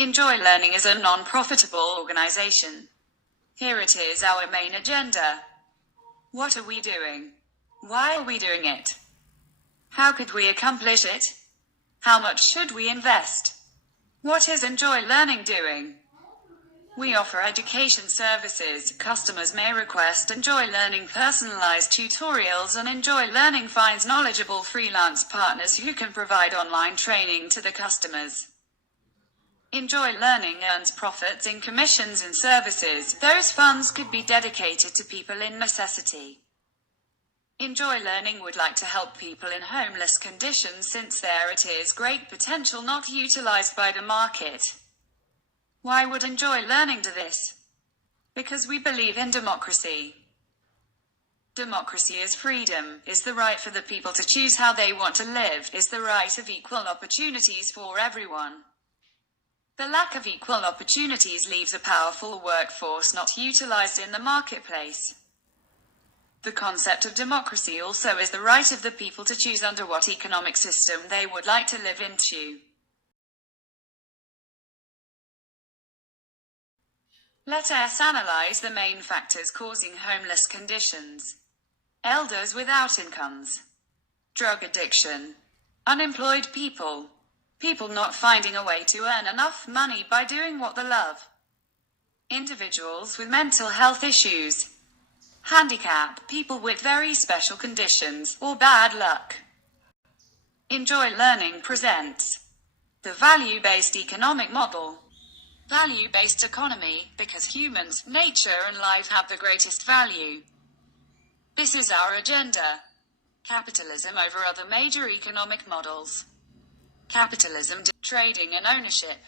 Enjoy Learning is a non-profitable organization. Here it is, our main agenda. What are we doing? Why are we doing it? How could we accomplish it? How much should we invest? What is Enjoy Learning doing? We offer education services. Customers may request Enjoy Learning personalized tutorials, and Enjoy Learning finds knowledgeable freelance partners who can provide online training to the customers. Enjoy Learning earns profits in commissions and services. Those funds could be dedicated to people in necessity. Enjoy Learning would like to help people in homeless conditions, since there it is great potential not utilized by the market. Why would Enjoy Learning do this? Because we believe in democracy. Democracy is freedom, is the right for the people to choose how they want to live, is the right of equal opportunities for everyone. The lack of equal opportunities leaves a powerful workforce not utilized in the marketplace. The concept of democracy also is the right of the people to choose under what economic system they would like to live into. Let us analyze the main factors causing homeless conditions. Elders without incomes. Drug addiction. Unemployed people. People not finding a way to earn enough money by doing what they love. Individuals with mental health issues. Handicap, people with very special conditions, or bad luck. Enjoy Learning presents the value-based economic model. Value-based economy, because humans, nature and life have the greatest value. This is our agenda. Capitalism over other major economic models. Capitalism, trading and ownership.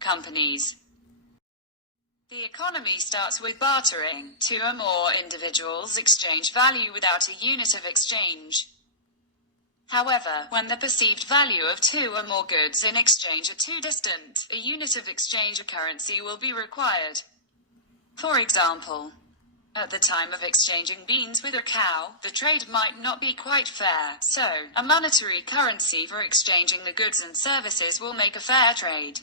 Companies. The economy starts with bartering. Two or more individuals exchange value without a unit of exchange. However, when the perceived value of two or more goods in exchange are too distant, a unit of exchange, a currency, will be required. For example, at the time of exchanging beans with a cow, the trade might not be quite fair, so a monetary currency for exchanging the goods and services will make a fair trade.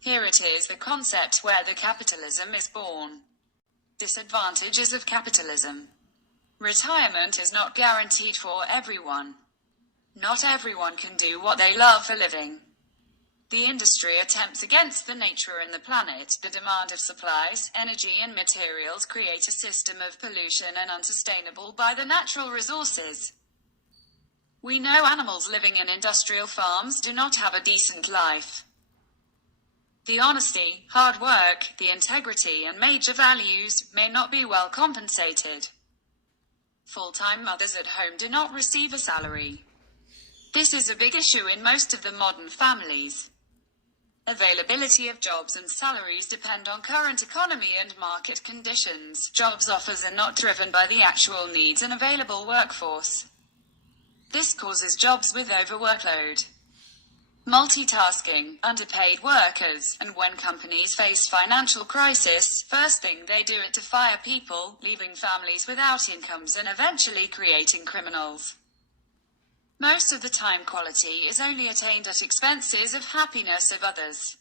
Here it is, the concept where the capitalism is born. Disadvantages of capitalism. Retirement is not guaranteed for everyone. Not everyone can do what they love for living. The industry attempts against the nature and the planet. The demand of supplies, energy and materials create a system of pollution and unsustainable by the natural resources. We know animals living in industrial farms do not have a decent life. The honesty, hard work, the integrity and major values may not be well compensated. Full-time mothers at home do not receive a salary. This is a big issue in most of the modern families. Availability of jobs and salaries depend on current economy and market conditions. Jobs offers are not driven by the actual needs and available workforce. This causes jobs with overworkload, multitasking, underpaid workers, and when companies face financial crisis, first thing they do is to fire people, leaving families without incomes and eventually creating criminals. Most of the time quality is only attained at expenses of happiness of others.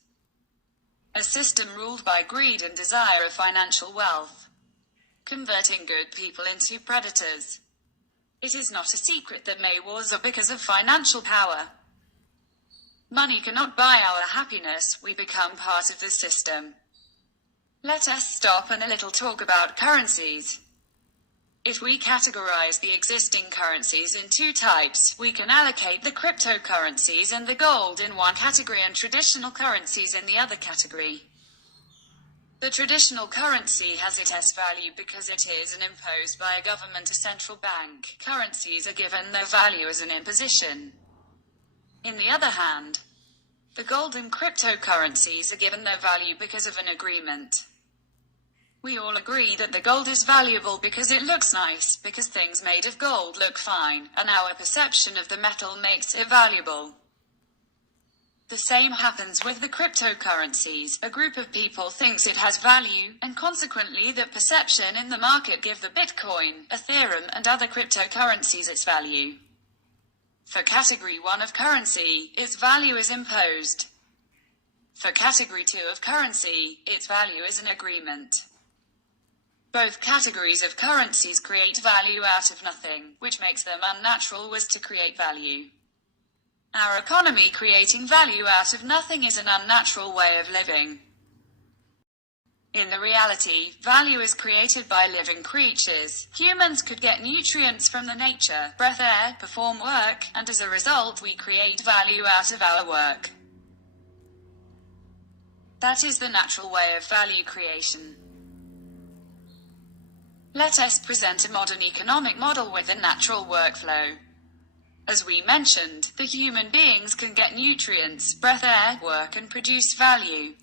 A system ruled by greed and desire of financial wealth, converting good people into predators. It is not a secret that May wars are because of financial power. Money cannot buy our happiness, we become part of the system. Let us stop and a little talk about currencies. If we categorize the existing currencies in two types, we can allocate the cryptocurrencies and the gold in one category and traditional currencies in the other category. The traditional currency has its value because it is an imposed by a government or central bank. Currencies are given their value as an imposition. In the other hand, the gold and cryptocurrencies are given their value because of an agreement. We all agree that the gold is valuable because it looks nice, because things made of gold look fine, and our perception of the metal makes it valuable. The same happens with the cryptocurrencies. A group of people thinks it has value, and consequently the perception in the market give the Bitcoin, Ethereum, and other cryptocurrencies its value. For category 1 of currency, its value is imposed. For Category 2 of currency, its value is an agreement. Both categories of currencies create value out of nothing, which makes them unnatural was to create value. Our economy creating value out of nothing is an unnatural way of living. In the reality, value is created by living creatures. Humans could get nutrients from the nature, breathe air, perform work, and as a result we create value out of our work. That is the natural way of value creation. Let us present a modern economic model with a natural workflow. As we mentioned, the human beings can get nutrients, breathe air, work and produce value.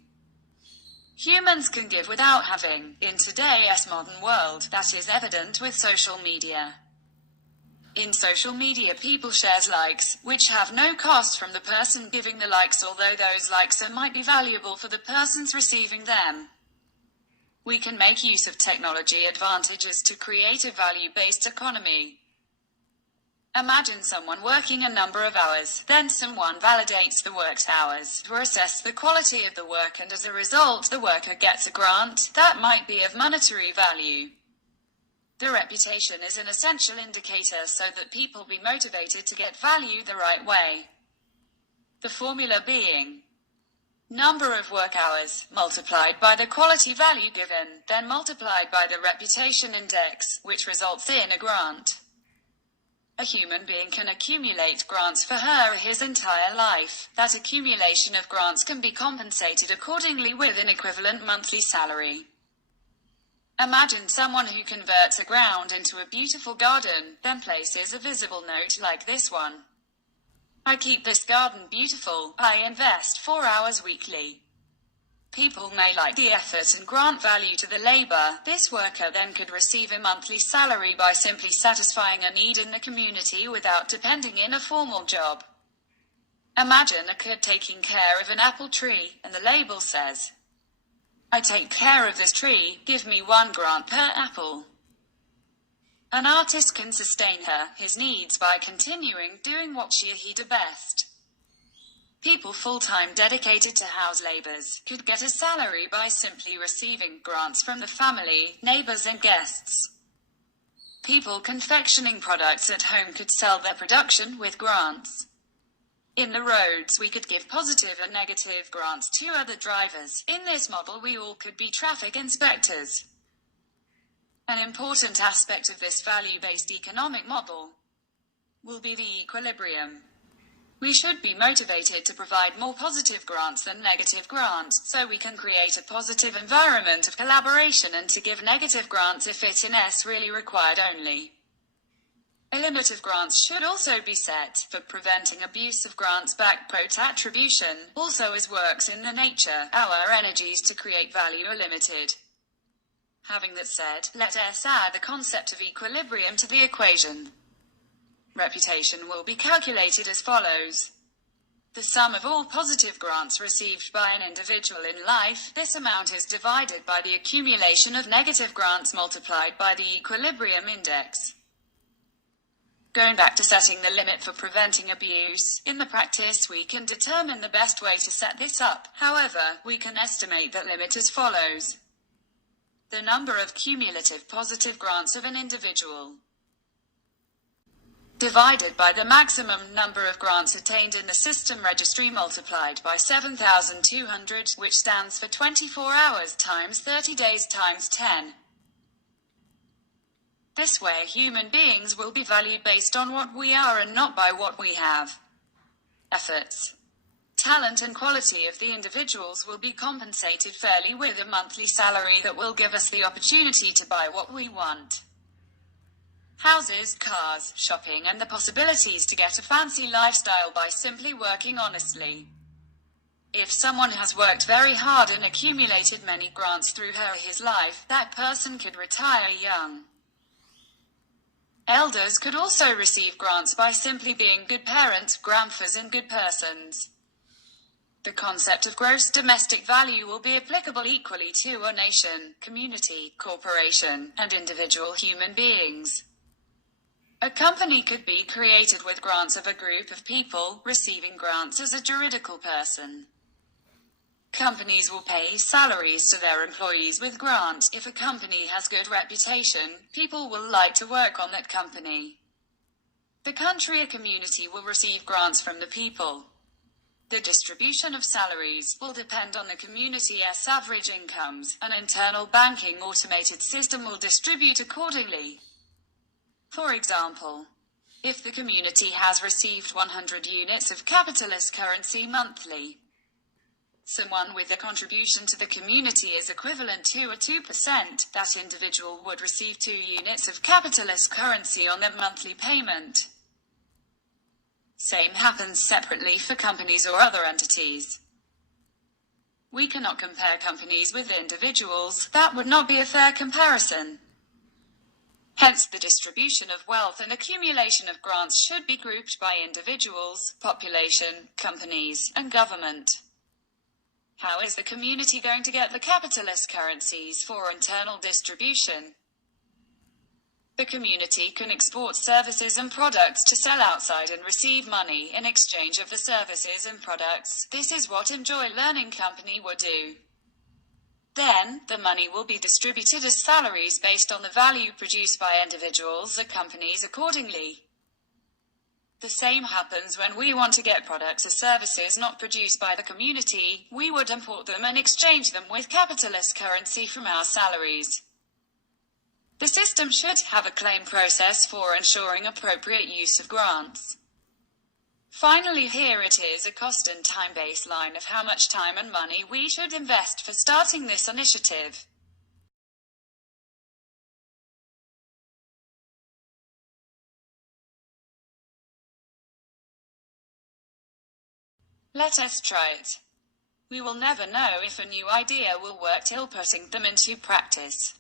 Humans can give without having. In today's modern world, that is evident with social media. In social media people shares likes, which have no cost from the person giving the likes, although those likes might be valuable for the persons receiving them. We can make use of technology advantages to create a value-based economy. Imagine someone working a number of hours, then someone validates the worked hours to assess the quality of the work, and as a result the worker gets a grant that might be of monetary value. The reputation is an essential indicator so that people be motivated to get value the right way. The formula being number of work hours, multiplied by the quality value given, then multiplied by the reputation index, which results in a grant. A human being can accumulate grants for her or his entire life. That accumulation of grants can be compensated accordingly with an equivalent monthly salary. Imagine someone who converts a ground into a beautiful garden, then places a visible note like this one. I keep this garden beautiful. I invest 4 hours weekly. People may like the effort and grant value to the labor. This worker then could receive a monthly salary by simply satisfying a need in the community without depending in a formal job. Imagine a kid taking care of an apple tree, and the label says, I take care of this tree, give me 1 grant per apple. An artist can sustain his needs by continuing doing what she or he does best. People full-time dedicated to house labors could get a salary by simply receiving grants from the family, neighbors and guests. People confectioning products at home could sell their production with grants. In the roads we could give positive and negative grants to other drivers. In this model we all could be traffic inspectors. An important aspect of this value-based economic model will be the equilibrium. We should be motivated to provide more positive grants than negative grants, so we can create a positive environment of collaboration and to give negative grants if it is really required only. A limit of grants should also be set for preventing abuse of grants back quote attribution. Also as works in the nature, our energies to create value are limited. Having that said, let us add the concept of equilibrium to the equation. Reputation will be calculated as follows. The sum of all positive grants received by an individual in life, this amount is divided by the accumulation of negative grants multiplied by the equilibrium index. Going back to setting the limit for preventing abuse, in the practice we can determine the best way to set this up. However, we can estimate that limit as follows. The number of cumulative positive grants of an individual divided by the maximum number of grants attained in the system registry multiplied by 7,200, which stands for 24 hours times 30 days times 10. This way human beings will be valued based on what we are and not by what we have. Efforts, talent and quality of the individuals will be compensated fairly with a monthly salary that will give us the opportunity to buy what we want. Houses, cars, shopping and the possibilities to get a fancy lifestyle by simply working honestly. If someone has worked very hard and accumulated many grants through her or his life, that person could retire young. Elders could also receive grants by simply being good parents, grandfathers and good persons. The concept of gross domestic value will be applicable equally to a nation, community, corporation, and individual human beings. A company could be created with grants of a group of people, receiving grants as a juridical person. Companies will pay salaries to their employees with grants. If a company has good reputation, people will like to work on that company. The country or community will receive grants from the people. The distribution of salaries will depend on the community's average incomes. An internal banking automated system will distribute accordingly. For example, if the community has received 100 units of capitalist currency monthly, someone with a contribution to the community is equivalent to a 2%, that individual would receive 2 units of capitalist currency on their monthly payment. Same happens separately for companies or other entities. We cannot compare companies with individuals. That would not be a fair comparison. Hence, the distribution of wealth and accumulation of grants should be grouped by individuals, population, companies, and government. How is the community going to get the capitalist currencies for internal distribution? The community can export services and products to sell outside and receive money in exchange of the services and products. This is what Enjoy Learning Company would do. Then, the money will be distributed as salaries based on the value produced by individuals or companies accordingly. The same happens when we want to get products or services not produced by the community. We would import them and exchange them with capitalist currency from our salaries. The system should have a claim process for ensuring appropriate use of grants. Finally, here it is a cost and time baseline of how much time and money we should invest for starting this initiative. Let us try it. We will never know if a new idea will work till putting them into practice.